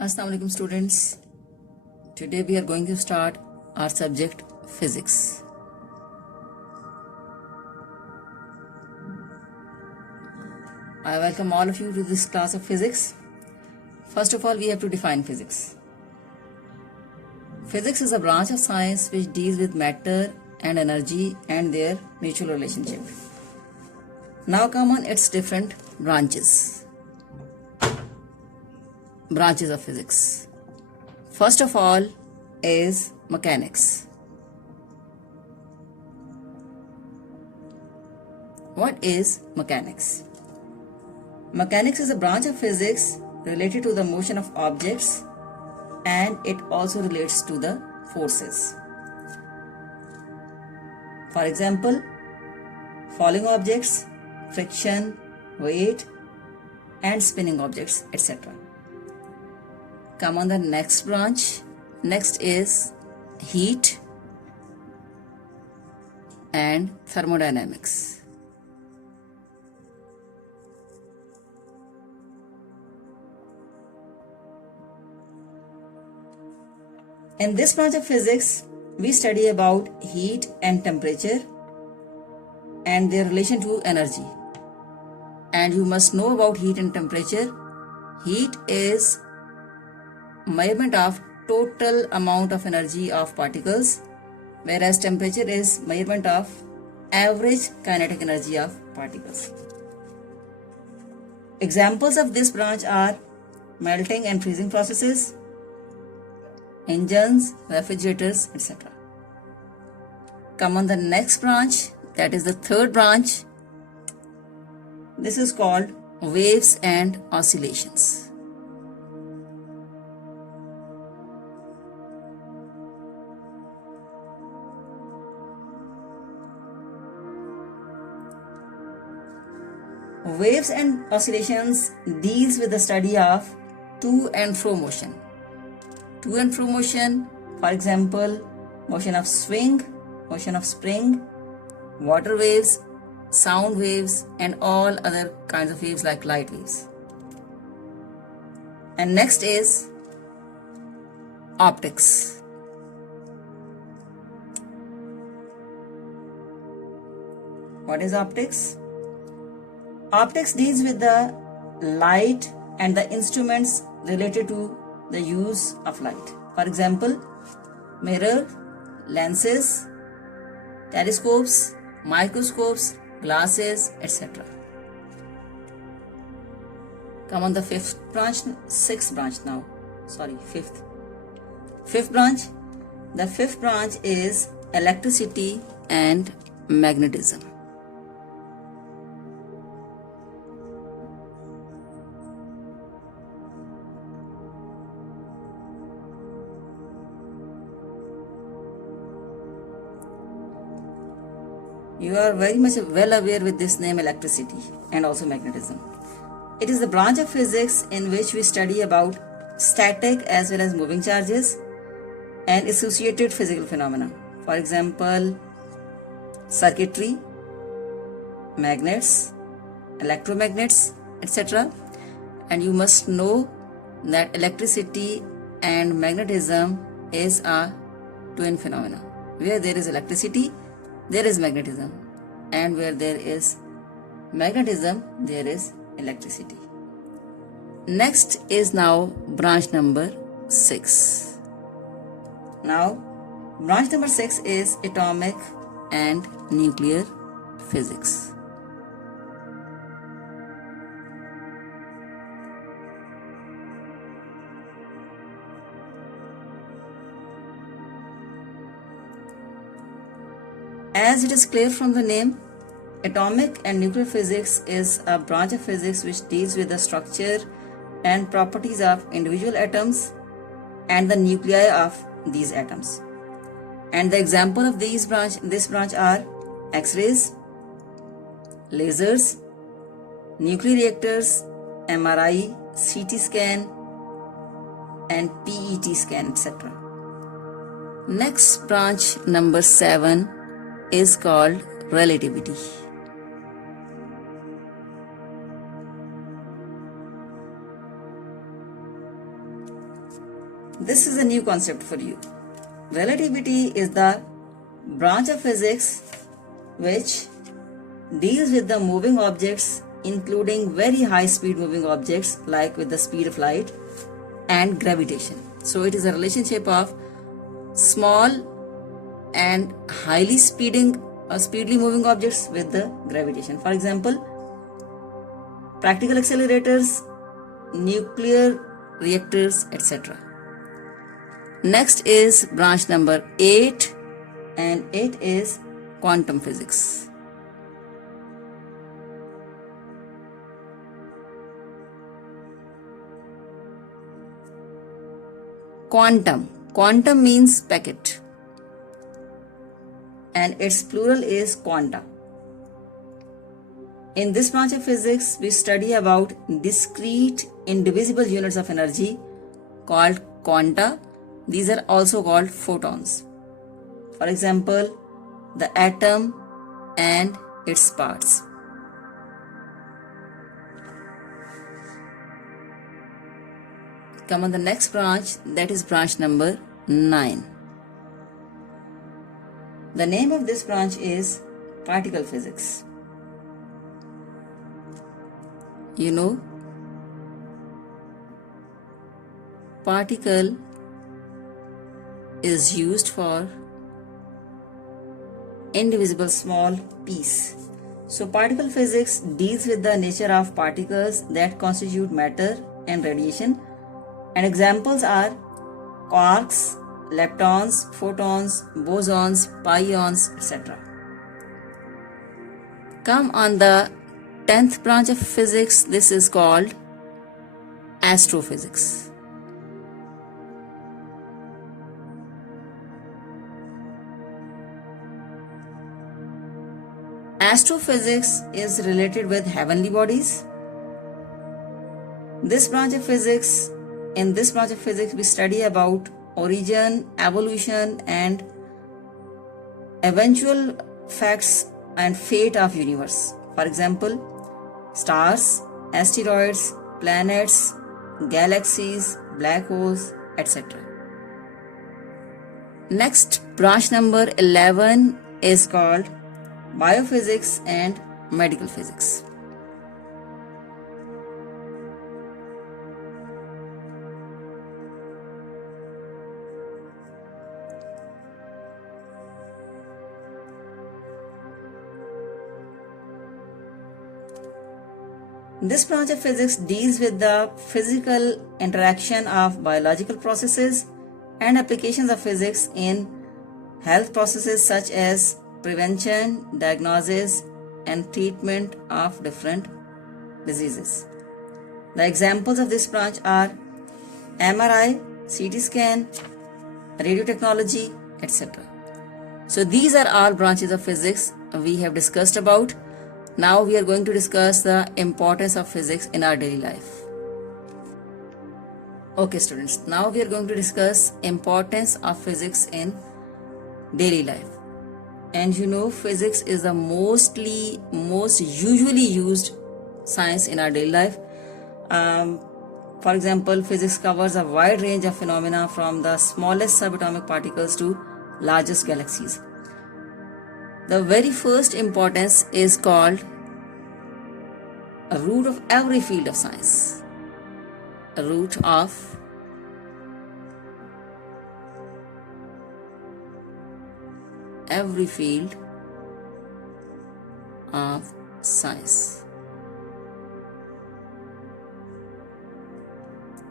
Assalamu alaikum students. Today we are going to start our subject physics. I welcome all of you to this class of physics. First of all, we have to define physics. Physics is a branch of science which deals with matter and energy and their mutual relationship. Now come on its different branches. Branches of physics. First of all is mechanics. What is mechanics? Mechanics is a branch of physics related to the motion of objects, and it also relates to the forces. For example, falling objects, friction, weight, and spinning objects, etc. Come on the next branch. Next is heat and thermodynamics. In this branch of physics, we study about heat and temperature and their relation to energy. And you must know about heat and temperature. Heat is measurement of total amount of energy of particles, whereas temperature is measurement of average kinetic energy of particles. Examples of this branch are melting and freezing processes, engines, refrigerators, etc. Come on the next branch, that is the third branch. This is called waves and oscillations. Waves and oscillations deals with the study of to and fro motion. To and fro motion, for example, motion of swing, motion of spring, water waves, sound waves, and all other kinds of waves like light waves. And next is optics. What is optics? Optics deals with the light and the instruments related to the use of light. For example, mirror, lenses, telescopes, microscopes, glasses, etc. Come on the fifth branch. Fifth branch. The fifth branch is electricity and magnetism. You are very much well aware with this name electricity and also magnetism. It is the branch of physics in which we study about static as well as moving charges and associated physical phenomena. For example, circuitry, magnets, electromagnets, etc. And you must know that electricity and magnetism is a twin phenomena. Where there is electricity, there is magnetism, and where there is magnetism, there is electricity. Next is now branch number 6. Now, branch number 6 is atomic and nuclear physics. As it is clear from the name, atomic and nuclear physics is a branch of physics which deals with the structure and properties of individual atoms and the nuclei of these atoms. And the example of this branch are X-rays, lasers, nuclear reactors, MRI, CT scan, and PET scan, etc. Next branch number 7 is called relativity. This is a new concept for you. Relativity is the branch of physics which deals with the moving objects, including very high speed moving objects like with the speed of light and gravitation. So it is a relationship of small and speedily moving objects with the gravitation. For example, practical accelerators, nuclear reactors, etc. Next is branch number 8, and it is quantum physics. Quantum means packet, and its plural is quanta. In this branch of physics, we study about discrete indivisible units of energy called quanta. These are also called photons. For example, the atom and its parts. Come on the next branch, that is branch number 9. The name of this branch is particle physics. You know, particle is used for indivisible small piece. So particle physics deals with the nature of particles that constitute matter and radiation, and examples are quarks, leptons, photons, bosons, pions, etc. Come on the 10th branch of physics. This is called astrophysics. Astrophysics is related with heavenly bodies. In this branch of physics, we study about origin, evolution, and eventual facts and fate of universe. For example, stars, asteroids, planets, galaxies, black holes, etc. Next, branch number 11 is called biophysics and medical physics. This branch of physics deals with the physical interaction of biological processes and applications of physics in health processes such as prevention, diagnosis, and treatment of different diseases. The examples of this branch are MRI, CT scan, radiotechnology, etc. So these are all branches of physics we have discussed about. Now we are going to discuss the importance of physics in our daily life. Okay students, now we are going to discuss importance of physics in daily life. And you know, physics is the most usually used science in our daily life. For example, physics covers a wide range of phenomena from the smallest subatomic particles to largest galaxies. The very first importance is called a root of every field of science. A root of every field of science.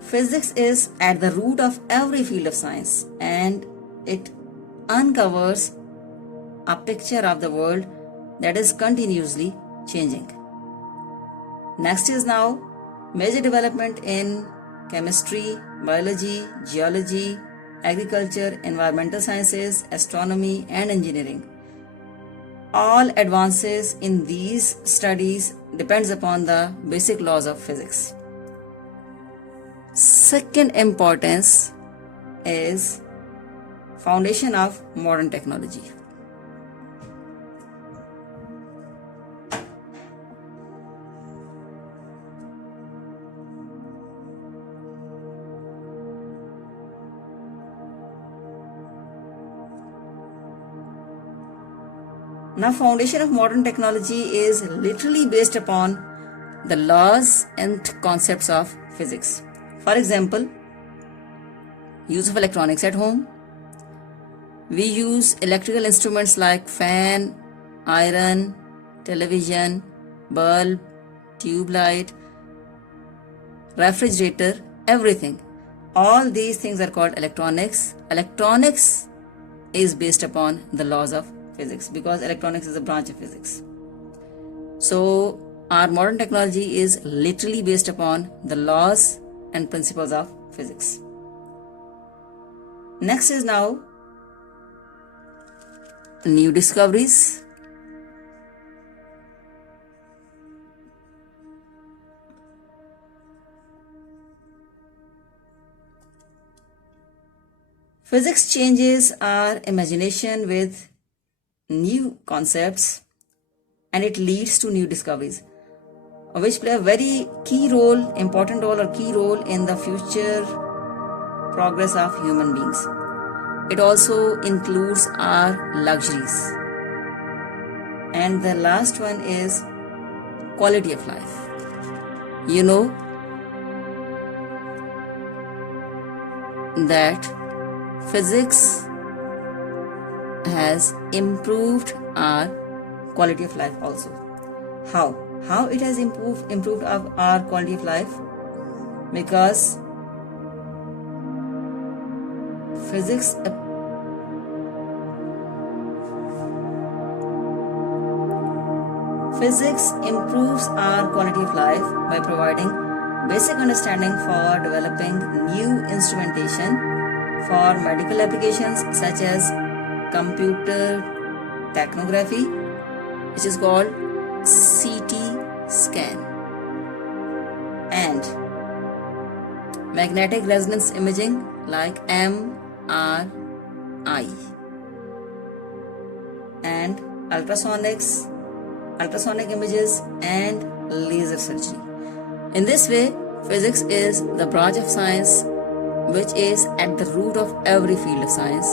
Physics is at the root of every field of science, and it uncovers a picture of the world that is continuously changing. Next is now major development in chemistry, biology, geology, agriculture, environmental sciences, astronomy, and engineering. All advances in these studies depends upon the basic laws of physics. Second importance is foundation of modern technology. Now, foundation of modern technology is literally based upon the laws and concepts of physics. For example, use of electronics at home. We use electrical instruments like fan, iron, television, bulb, tube light, refrigerator, everything. All these things are called electronics. Electronics is based upon the laws of physics because electronics is a branch of physics. So our modern technology is literally based upon the laws and principles of physics. Next is now new discoveries. Physics changes our imagination with new concepts and it leads to new discoveries, which play a very key role, important role or key role in the future progress of human beings. It also includes our luxuries. And the last one is quality of life. You know that physics has improved our quality of life also. How it has improved our quality of life? Because physics improves our quality of life by providing basic understanding for developing new instrumentation for medical applications such as computer technography, which is called CT scan, and magnetic resonance imaging like MRI, and ultrasonic images and laser surgery. In this way, physics is the branch of science which is at the root of every field of science,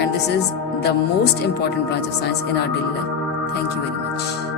and this is the most important branch of science in our daily life. Thank you very much.